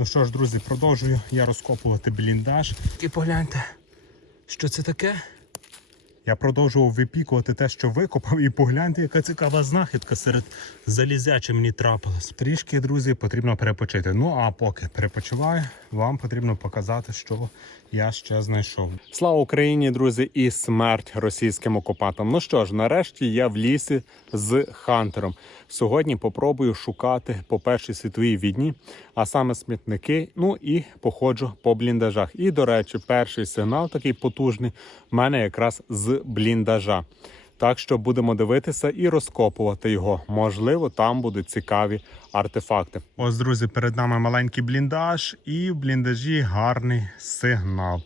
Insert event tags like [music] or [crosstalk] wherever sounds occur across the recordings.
Ну що ж, друзі, продовжую я розкопувати бліндаж. І погляньте, що це таке? Я продовжував випікувати те, що викопав, і погляньте, яка цікава знахідка серед залізяча мені трапилась. Трішки, друзі, потрібно перепочити. Ну а поки перепочиваю, вам потрібно показати, що я ще знайшов. Слава Україні, друзі, і смерть російським окупантам. Ну що ж, нарешті я в лісі з хантером. Сьогодні попробую шукати по першій світовій війні, а саме смітники. Ну і походжу по бліндажах. І до речі, перший сигнал такий потужний в мене якраз з бліндажа. Так що будемо дивитися і розкопувати його. Можливо, там будуть цікаві артефакти. Ось, друзі, перед нами маленький бліндаж, і в бліндажі гарний сигнал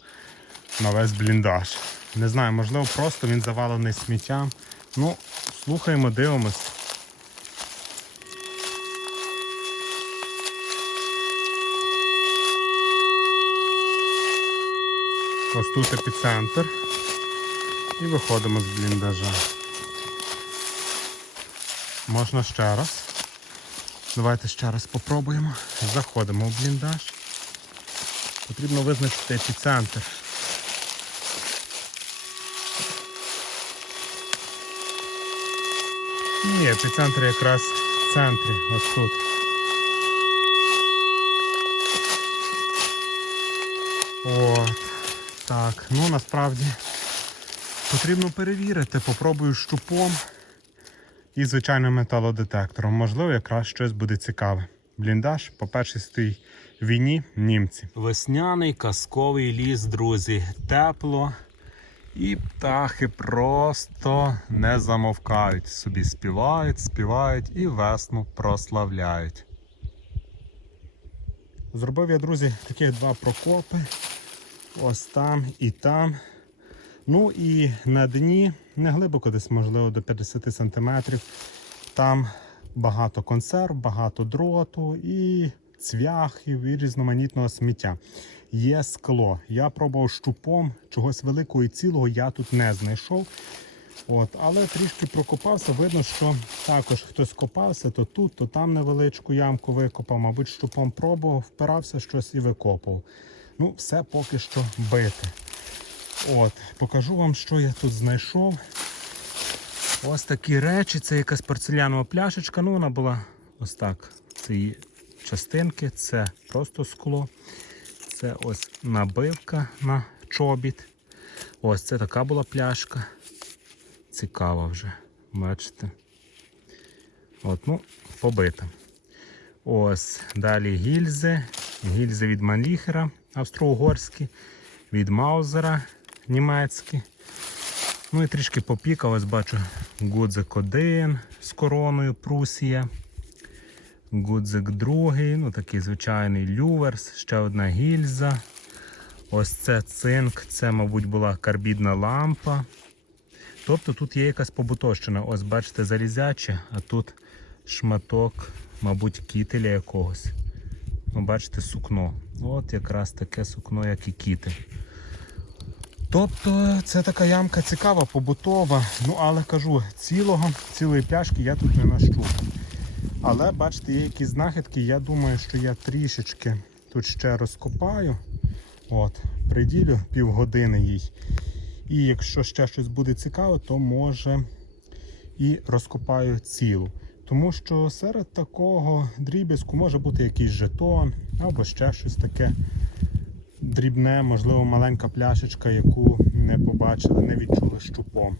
на весь бліндаж. Не знаю, можливо, просто він завалений сміттям. Ну, слухаємо, дивимось. Ось тут епіцентр. І виходимо з бліндажа. Можна ще раз. Давайте ще раз попробуємо. Заходимо в бліндаж. Потрібно визначити епіцентр. Ні, епіцентр якраз в центрі, ось тут. От. Так, ну насправді потрібно перевірити. Попробую щупом і звичайним металодетектором. Можливо, якраз щось буде цікаве. Бліндаж, по першій світовій війні німці. Весняний казковий ліс, друзі. Тепло. І птахи просто не замовкають. Собі співають, співають і весну прославляють. Зробив я, друзі, таких два прокопи. Ось там і там. Ну і на дні, не глибоко десь, можливо, до 50 см. Там багато консерв, багато дроту і цвяхів, і різноманітного сміття. Є скло. Я пробував щупом, чогось великого і цілого я тут не знайшов. От, Але трішки прокопався, видно, що також хтось копався, то тут, то там невеличку ямку викопав, мабуть, щупом пробував, впирався щось і викопав. Ну, все поки що бити. От, покажу вам, що я тут знайшов. Ось такі речі. Це якась порцелянова пляшечка. Ну, вона була ось так. Це її частинки, це просто скло. Це ось набивка на чобіт. Ось це така була пляшка. Цікава вже. Бачите? От, ну, побита. Ось далі гільзи. Гільзи від Манліхера австро-угорські, від Маузера німецькі. Ну і трішки попікав, ось бачу гудзик 1 з короною Прусія. Гудзик 2, ну такий звичайний люверс, ще одна гільза. Ось це цинк, це, мабуть, була карбідна лампа. Тобто тут є якась побутовщина. Ось бачите, залізяче, а тут шматок, мабуть, кітеля якогось. Ну, бачите, сукно. От якраз таке сукно, як і кіти. Тобто це така ямка цікава, побутова. Ну, але кажу, цілого, цілої пляшки я тут не нащупав. Але бачите, є якісь знахідки. Я думаю, що я трішечки тут ще розкопаю. От, приділю півгодини їй. І якщо ще щось буде цікаве, то може і розкопаю цілу. Тому що серед такого дріб'язку може бути якийсь жетон або ще щось таке дрібне, можливо, маленька пляшечка, яку не побачили, не відчули щупом.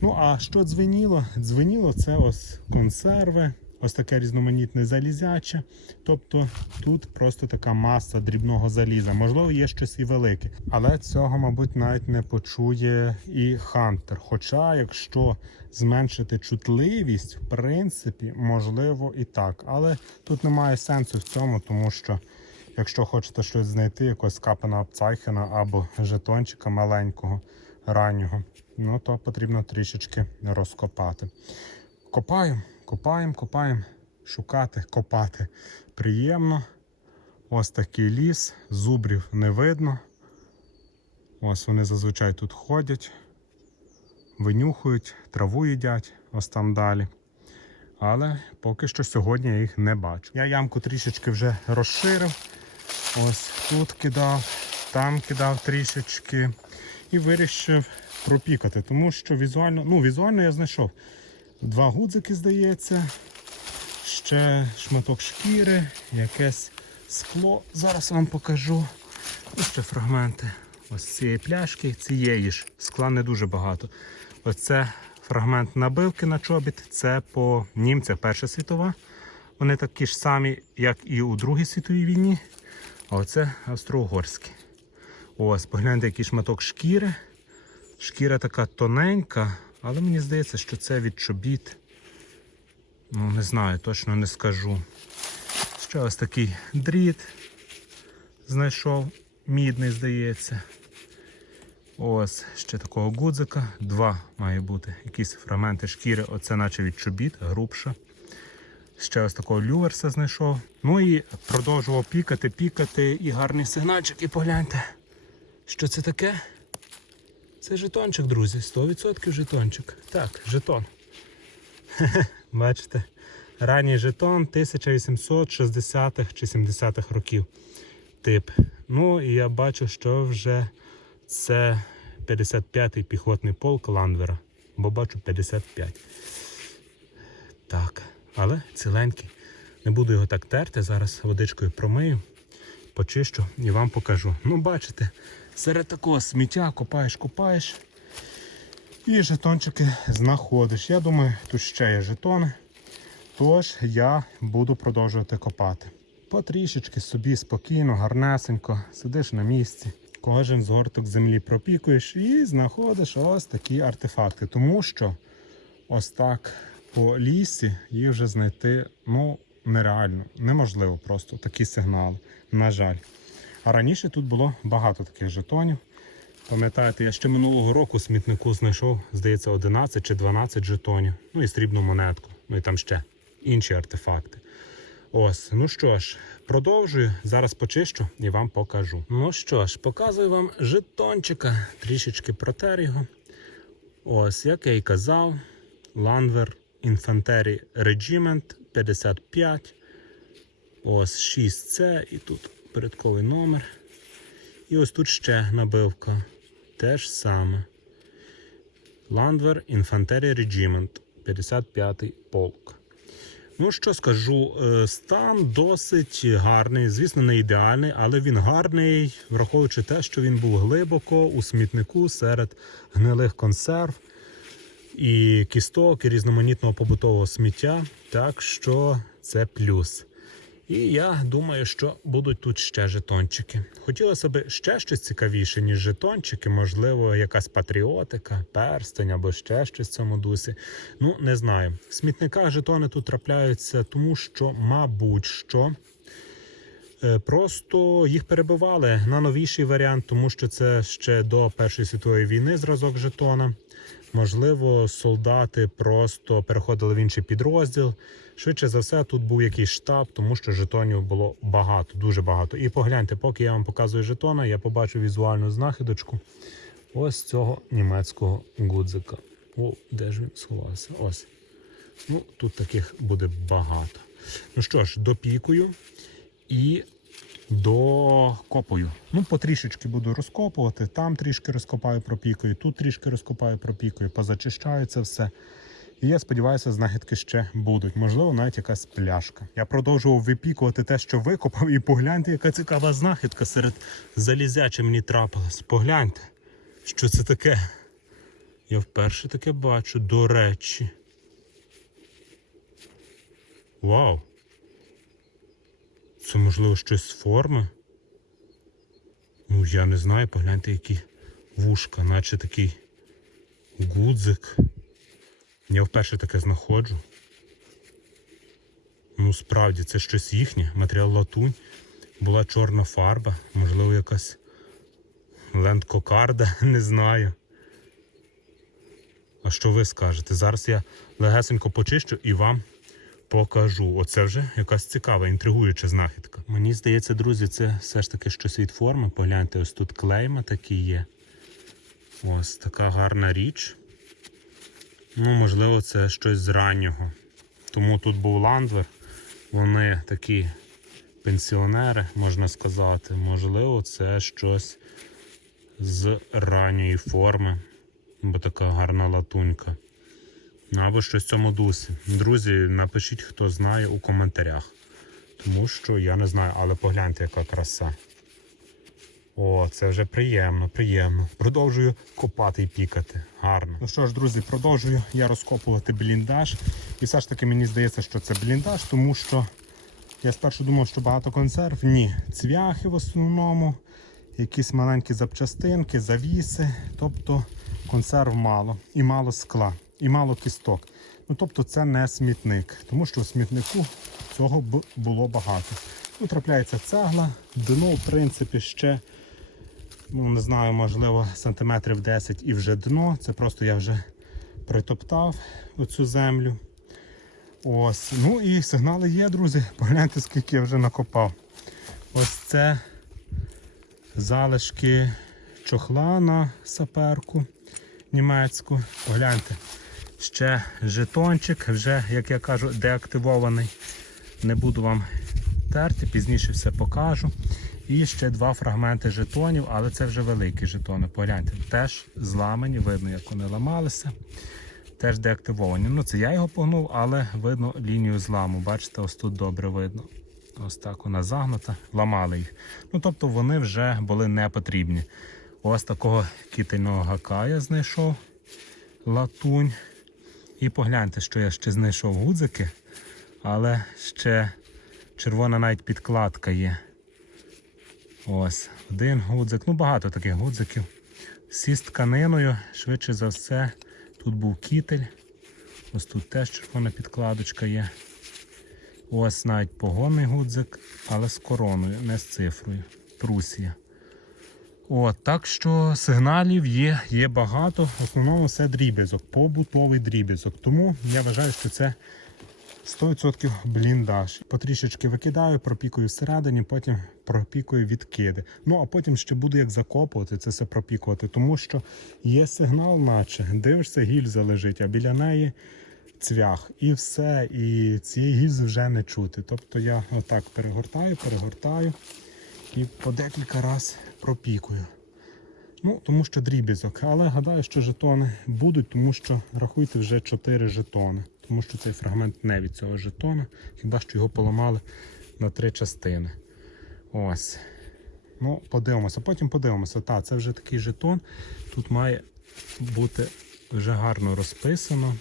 Ну, а що дзвеніло? Дзвеніло це ось консерви, ось таке різноманітне залізяче. Тобто тут просто така маса дрібного заліза. Можливо, є щось і велике. Але цього, мабуть, навіть не почує і Хантер. Хоча, якщо зменшити чутливість, в принципі, можливо і так. Але тут немає сенсу в цьому, тому що. Якщо хочете щось знайти, якогось капана Апцайхена або жетончика маленького раннього, ну то потрібно трішечки розкопати. Копаємо, копаємо, копаємо, шукати, копати. Приємно. Ось такий ліс, зубрів не видно. Ось вони зазвичай тут ходять, винюхують, траву їдять, ось там далі. Але поки що сьогодні я їх не бачу. Я ямку трішечки вже розширив. Ось тут кидав, там кидав трішечки і вирішив пропікати, тому що візуально, ну, візуально я знайшов два гудзики, здається, ще шматок шкіри, якесь скло. Зараз вам покажу. І ще фрагменти ось цієї пляшки, цієї ж скла не дуже багато. Оце фрагмент набивки на чобіт, це по німцях Перша світова. Вони такі ж самі, як і у Другій світовій війні. А оце австро-угорські. Ось, погляньте, який шматок шкіри. Шкіра така тоненька, але мені здається, що це від чобіт. Ну, не знаю, точно не скажу. Ще ось такий дріт знайшов, мідний, здається. Ось ще такого гудзика. Два має бути. Якісь фрагменти шкіри, оце наче від чобіт, грубша. Ще ось такого люверса знайшов. Ну і продовжував пікати, пікати і гарний сигнальчик. І погляньте, що це таке? Це жетончик, друзі. 100% жетончик. Так, жетон. [laughs] Бачите? Ранній жетон 1860-х чи 70-х років тип. Ну і я бачу, що вже це 55-й піхотний полк Ландвера. Бо бачу 55. Так, але ціленький. Не буду його так терти. Зараз водичкою промию, почищу і вам покажу. Ну, бачите, серед такого сміття копаєш, копаєш. І жетончики знаходиш. Я думаю, тут ще є жетони. Тож я буду продовжувати копати. Потрішечки собі спокійно, гарнесенько, сидиш на місці. Кожен згорток землі пропікуєш і знаходиш ось такі артефакти. Тому що ось так по лісі їх вже знайти ну, нереально, неможливо просто такі сигнали. На жаль. А раніше тут було багато таких жетонів. Пам'ятаєте, я ще минулого року у смітнику знайшов, здається, 11 чи 12 жетонів. Ну і срібну монетку. Ну і там ще інші артефакти. Ось, ну що ж, продовжую. Зараз почищу і вам покажу. Ну що ж, показую вам жетончика. Трішечки протер його. Ось, як я і казав, Landwehr Infantry Regiment 55. Ось 6C і тут порядковий номер. І ось тут ще набивка. Те ж саме. Landwehr Infantry Regiment 55-й полк. Ну, що скажу, е, стан досить гарний, звісно, не ідеальний, але він гарний, враховуючи те, що він був глибоко у смітнику серед гнилих консерв і кісток, і різноманітного побутового сміття. Так що це плюс. І я думаю, що будуть тут ще жетончики. Хотілося б ще щось цікавіше, ніж жетончики, можливо, якась патріотика, перстень або ще щось в цьому дусі. Ну, не знаю. В смітниках жетони тут трапляються, тому що, мабуть, що. е, Просто їх перебивали на новіший варіант, тому що це ще до Першої світової війни зразок жетона. Можливо, солдати просто переходили в інший підрозділ. Швидше за все, тут був якийсь штаб, тому що жетонів було багато, дуже багато. І погляньте, поки я вам показую жетона, я побачу візуальну знахідочку ось цього німецького гудзика. О, де ж він сховався? Ось. Ну, тут таких буде багато. Ну що ж, допікую і докопую. Ну, потрішечки буду розкопувати. Там трішки розкопаю, пропікую, тут трішки розкопаю, пропікую, позачищаю це все. І я сподіваюся, знахідки ще будуть. Можливо, навіть якась пляшка. Я продовжував випікувати те, що викопав, і погляньте, яка цікава знахідка серед залізяча мені трапилась. Погляньте, що це таке. Я вперше таке бачу, до речі. Вау! Це можливо щось з форми. Ну, я не знаю, погляньте, які вушка, наче такий гудзик. Я вперше таке знаходжу. Ну, справді, це щось їхнє, матеріал латунь. Була чорна фарба, можливо, якась лендкокарда, [laughs] не знаю. А що ви скажете? Зараз я легесенько почищу і вам покажу. Оце вже якась цікава, інтригуюча знахідка. Мені здається, друзі, це все ж таки щось від форми. Погляньте, ось тут клейма такі є. Ось така гарна річ. Ну, можливо, це щось з раннього. Тому тут був ландвер. Вони такі пенсіонери, можна сказати. Можливо, це щось з ранньої форми, бо така гарна латунька. Ну, Або щось в цьому дусі. Друзі, напишіть, хто знає у коментарях. Тому що я не знаю, але погляньте, яка краса. О, це вже приємно, приємно. Продовжую копати і пікати. Гарно. Ну що ж, друзі, продовжую я розкопувати бліндаж. І все ж таки мені здається, що це бліндаж, тому що я спершу думав, що багато консерв. Ні, цвяхи в основному, якісь маленькі запчастинки, завіси. Тобто консерв мало, і мало скла, і мало кісток. Ну тобто це не смітник, тому що у смітнику цього б було багато. Ну, трапляється цегла, дно, в принципі, ще ну, не знаю, можливо, сантиметрів 10 і вже дно. Це просто я вже притоптав оцю землю. Ось. Ну і сигнали є, друзі. Погляньте, скільки я вже накопав. Ось це залишки чохла на саперку німецьку. Погляньте. Ще жетончик, вже, як я кажу, деактивований. Не буду вам терти, пізніше все покажу. І ще два фрагменти жетонів, але це вже великі жетони. Погляньте, теж зламані, видно, як вони ламалися. Теж деактивовані. Ну, це я його погнув, але видно лінію зламу. Бачите, ось тут добре видно. Ось так вона загнута, ламали їх. Ну, тобто вони вже були не потрібні. Ось такого кітельного гака я знайшов латунь. І погляньте, що я ще знайшов гудзики, але ще червона навіть підкладка є. Ось, один гудзик. Ну, багато таких гудзиків. Всі з тканиною, швидше за все, тут був кітель. Ось тут теж червона підкладочка є. Ось навіть погонний гудзик, але з короною, не з цифрою. Прусія. От, так що сигналів є, є багато. В основному це дріб'язок, побутовий дріб'язок. Тому я вважаю, що це 100% бліндаж. Потрішечки викидаю, пропікую всередині, потім пропікую відкиди. Ну а потім ще буду як закопувати це все пропікувати, тому що є сигнал, наче дивишся, гільза лежить, а біля неї цвях. І все. І цієї гільзи вже не чути. Тобто я отак перегортаю, перегортаю і по декілька разів пропікую. Ну, тому що дріб'язок. Але гадаю, що жетони будуть, тому що рахуйте вже 4 жетони. Тому що цей фрагмент не від цього жетона, хіба що його поламали на три частини. Ось. Ну, подивимося. Потім подивимося. Так, це вже такий жетон. Тут має бути вже гарно розписано.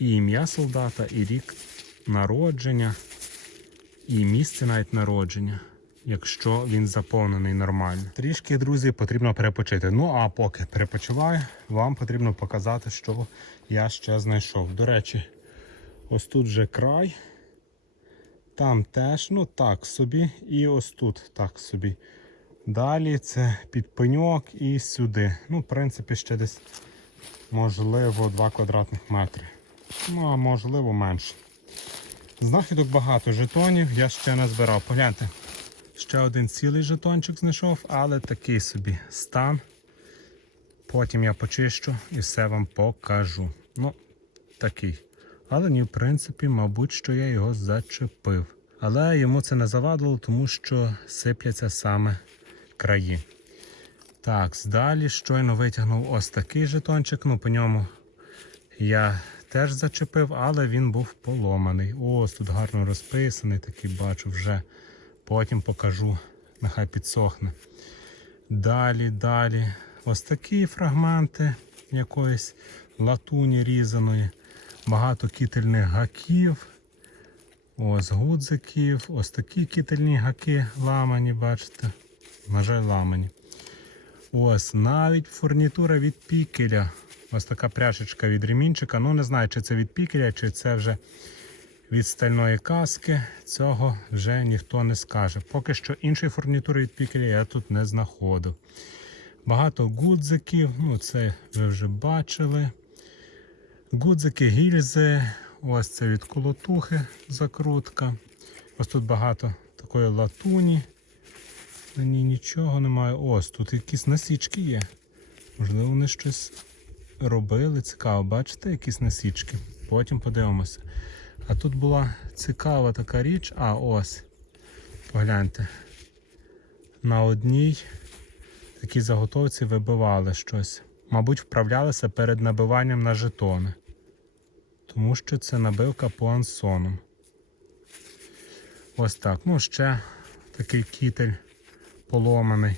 І ім'я солдата, і рік народження, і місце навіть народження якщо він заповнений нормально. Трішки, друзі, потрібно перепочити. Ну а поки перепочиваю, вам потрібно показати, що я ще знайшов. До речі, ось тут вже край. Там теж, ну так собі, і ось тут так собі. Далі це під пеньок і сюди. Ну, в принципі, ще десь, можливо, 2 квадратних метри. Ну, а можливо, менше. Знахідок багато жетонів, я ще не збирав. Погляньте, Ще один цілий жетончик знайшов, але такий собі стан. Потім я почищу і все вам покажу. Ну, такий. Але ні, в принципі, мабуть, що я його зачепив. Але йому це не завадило, тому що сипляться саме краї. Так, далі щойно витягнув ось такий жетончик. Ну, по ньому я теж зачепив, але він був поломаний. Ось тут гарно розписаний, такий бачу вже. Потім покажу, нехай підсохне. Далі, далі. Ось такі фрагменти якоїсь латуні різаної. Багато кітельних гаків. Ось гудзиків. Ось такі кітельні гаки ламані, бачите? На жаль, ламані. Ось навіть фурнітура від пікеля. Ось така пряжечка від ремінчика. Ну, не знаю, чи це від пікеля, чи це вже від стальної каски, цього вже ніхто не скаже. Поки що іншої фурнітури від пікеля я тут не знаходив. Багато гудзиків, ну це ви вже бачили. Гудзики, гільзи, ось це від колотухи закрутка. Ось тут багато такої латуні. На ній нічого немає. Ось тут якісь насічки є. Можливо, вони щось робили. Цікаво, бачите, якісь насічки. Потім подивимося. А тут була цікава така річ. А ось. Погляньте. На одній такій заготовці вибивали щось. Мабуть, вправлялися перед набиванням на жетони. Тому що це набивка по ансонам. Ось так. Ну, ще такий кітель поломаний.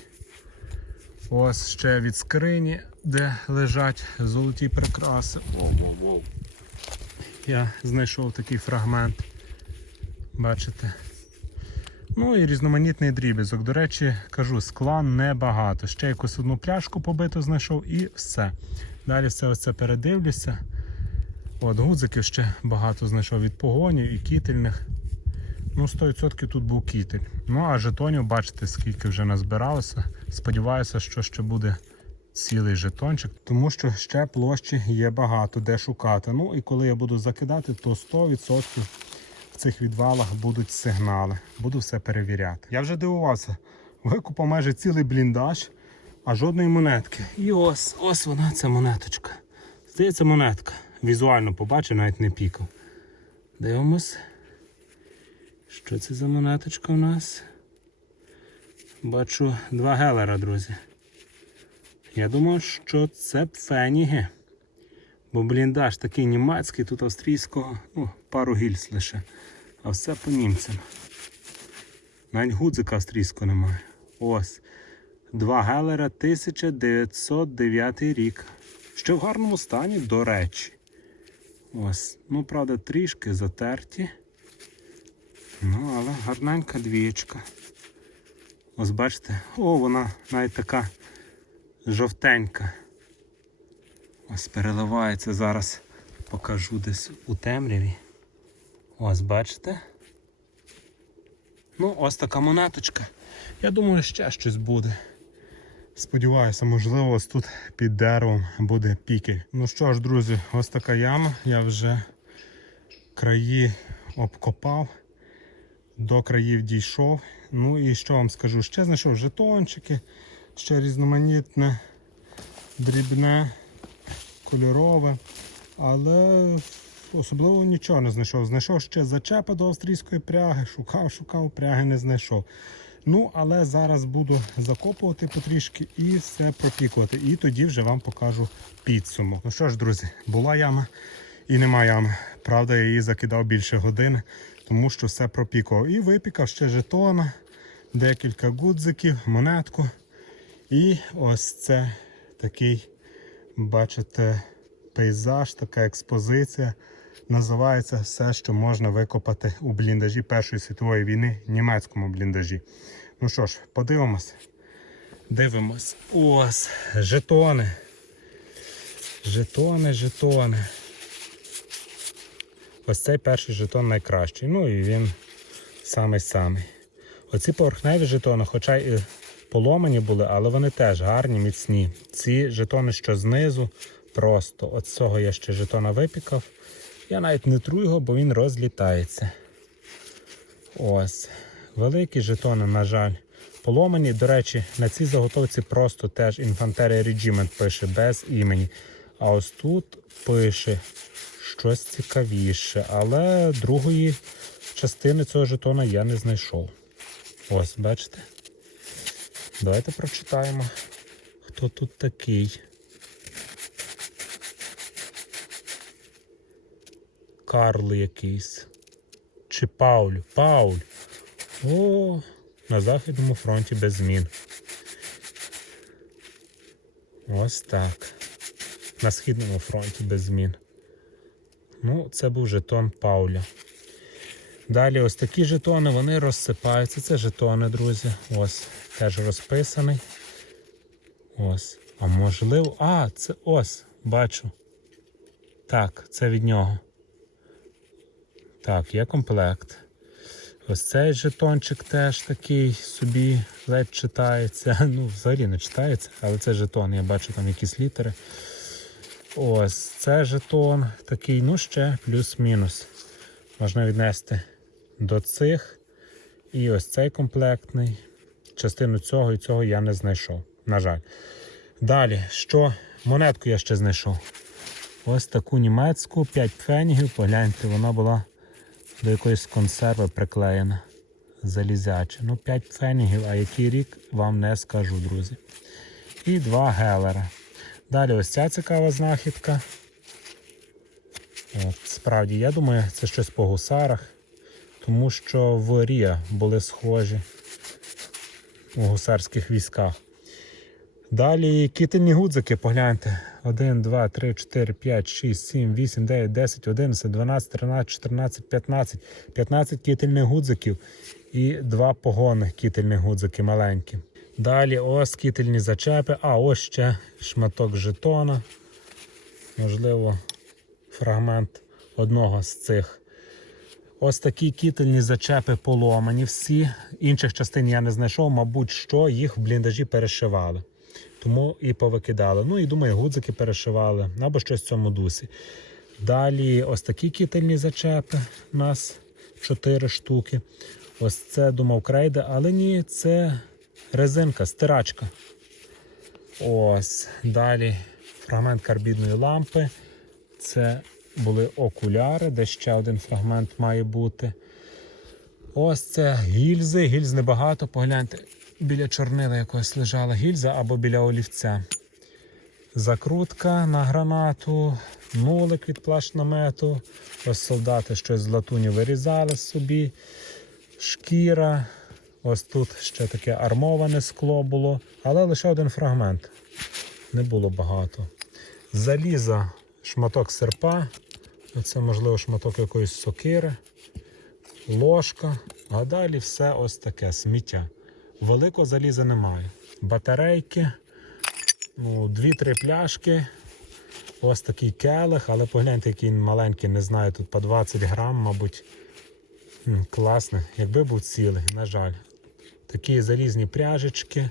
Ось ще від скрині, де лежать золоті прикраси. Воу-воу-воу. Я знайшов такий фрагмент. Бачите? Ну і різноманітний дріб'язок. До речі, кажу, скла небагато. Ще якусь одну пляшку побиту знайшов і все. Далі все ось це передивлюся. От гудзиків ще багато знайшов від погонів і кітельних. Ну, 100% тут був кітель. Ну, а жетонів, бачите, скільки вже назбиралося. Сподіваюся, що ще буде цілий жетончик, тому що ще площі є багато де шукати. Ну і коли я буду закидати, то 100% в цих відвалах будуть сигнали. Буду все перевіряти. Я вже дивувався. Викупав майже цілий бліндаж, а жодної монетки. І ось, ось вона, ця монеточка. Здається, монетка. Візуально побачив, навіть не пікав. Дивимось. Що це за монеточка у нас? Бачу два гелера, друзі. Я думаю, що це пфеніги. Бо бліндаж такий німецький, тут австрійського, ну, пару гільз лише. А все по німцям. Навіть гудзика австрійського немає. Ось. Два гелера 1909 рік. Ще в гарному стані, до речі. Ось. Ну, правда, трішки затерті. Ну, але гарненька двієчка. Ось бачите, о, вона навіть така жовтенька. Ось переливається зараз, покажу десь у темряві. Ось бачите? Ну, ось така монеточка. Я думаю, ще щось буде. Сподіваюся, можливо, ось тут під деревом буде пікель. Ну що ж, друзі, ось така яма. Я вже краї обкопав, до країв дійшов. Ну і що вам скажу? Ще знайшов жетончики, ще різноманітне, дрібне, кольорове. Але особливо нічого не знайшов. Знайшов ще зачепа до австрійської пряги, шукав, шукав, пряги не знайшов. Ну, але зараз буду закопувати потрішки і все пропікувати. І тоді вже вам покажу підсумок. Ну що ж, друзі, була яма і нема ями. Правда, я її закидав більше години, тому що все пропікував. І випікав ще жетона, декілька гудзиків, монетку. І ось це такий, бачите, пейзаж, така експозиція. Називається все, що можна викопати у бліндажі Першої світової війни, німецькому бліндажі. Ну що ж, подивимось. Дивимось. Ось, жетони. Жетони, жетони. Ось цей перший жетон найкращий. Ну і він самий-самий. Оці поверхневі жетони, хоча і поломані були, але вони теж гарні, міцні. Ці жетони, що знизу, просто от цього я ще жетона випікав. Я навіть не тру його, бо він розлітається. Ось. Великі жетони, на жаль, поломані. До речі, на цій заготовці просто теж Infanteria Regiment пише без імені. А ось тут пише щось цікавіше. Але другої частини цього жетона я не знайшов. Ось, бачите? Давайте прочитаємо, хто тут такий. Карл якийсь. Чи Пауль? Пауль. О, на Західному фронті без змін. Ось так. На Східному фронті без змін. Ну, це був жетон Пауля. Далі ось такі жетони, вони розсипаються. Це жетони, друзі. Ось, теж розписаний. Ось. А можливо. А, це ось, бачу. Так, це від нього. Так, є комплект. Ось цей жетончик теж такий собі ледь читається. [laughs] Ну, взагалі не читається, але це жетон, я бачу там якісь літери. Ось це жетон такий, ну ще плюс-мінус. Можна віднести до цих. І ось цей комплектний. Частину цього і цього я не знайшов. На жаль. Далі, що? Монетку я ще знайшов. Ось таку німецьку, 5 пфенігів. Погляньте, вона була до якоїсь консерви приклеєна. залізяче. Ну, 5 фенігів, а який рік вам не скажу, друзі. І два гелера. Далі ось ця цікава знахідка. От, справді, я думаю, це щось по гусарах, тому що в Рія були схожі у гусарських військах. Далі кітельні гудзики, погляньте. 1, 2, 3, 4, 5, 6, 7, 8, 9, 10, 11, 12, 13, 14, 15. 15 кітельних гудзиків і два погонних кітельних гудзики маленькі. Далі ось кітельні зачепи, а ось ще шматок жетона. Можливо, фрагмент одного з цих. Ось такі кітельні зачепи поломані всі. Інших частин я не знайшов, мабуть, що їх в бліндажі перешивали. Тому і повикидали. Ну і думаю, гудзики перешивали або щось в цьому дусі. Далі ось такі кітельні зачепи. У нас 4 штуки. Ось це думав крейда, але ні, це резинка, стирачка. Ось. Далі фрагмент карбідної лампи. Це були окуляри, де ще один фрагмент має бути. Ось це гільзи. Гільз небагато. Погляньте, біля чорнила якось лежала гільза або біля олівця. Закрутка на гранату, нулик від плащ-намету. Ось солдати щось з латуні вирізали собі. Шкіра. Ось тут ще таке армоване скло було, але лише один фрагмент. Не було багато. Заліза, шматок серпа. Це, можливо, шматок якоїсь сокири, ложка. А далі все ось таке сміття. Великого заліза немає. Батарейки, ну, дві-три пляшки. Ось такий келих, але погляньте, який маленький, не знаю, тут по 20 грам, мабуть. М, Класний. Якби був цілий, на жаль. Такі залізні пряжечки.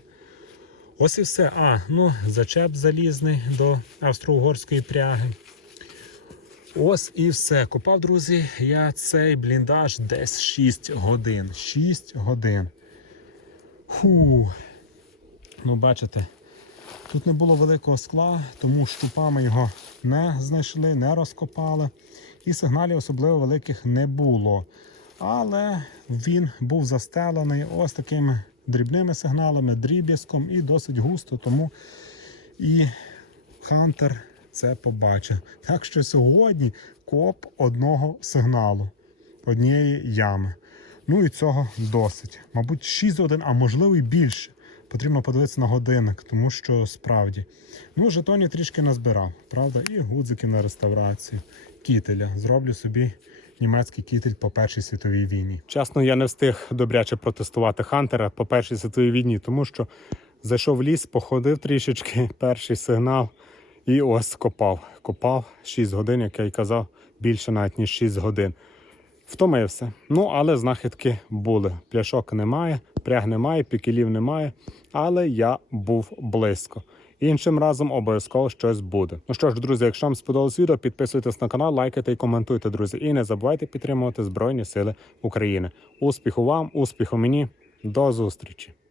Ось і все. А, ну, зачеп залізний до австро-угорської пряги. Ось і все. Купав, друзі, я цей бліндаж десь 6 годин. 6 годин. Фу. Ну, бачите, тут не було великого скла, тому щупами його не знайшли, не розкопали. І сигналів особливо великих не було. Але він був застелений ось такими дрібними сигналами, дріб'язком і досить густо, тому і Хантер це побачив. Так що сьогодні коп одного сигналу, однієї ями. Ну і цього досить. Мабуть, 6 годин, а можливо і більше. Потрібно подивитися на годинник, тому що справді. Ну, жетонів трішки назбирав, правда, і гудзики на реставрацію, кітеля. Зроблю собі німецький кітель по Першій світовій війні. Чесно, я не встиг добряче протестувати Хантера по Першій світовій війні, тому що зайшов в ліс, походив трішечки, [laughs] перший сигнал і ось копав. Копав 6 годин, як я й казав, більше навіть ніж 6 годин. Втомився. Ну, але знахідки були. Пляшок немає, пряг немає, пікелів немає, але я був близько. Іншим разом обов'язково щось буде. Ну що ж, друзі, якщо вам сподобалось відео, підписуйтесь на канал, лайкайте і коментуйте, друзі. І не забувайте підтримувати Збройні Сили України. Успіху вам, успіху мені. До зустрічі!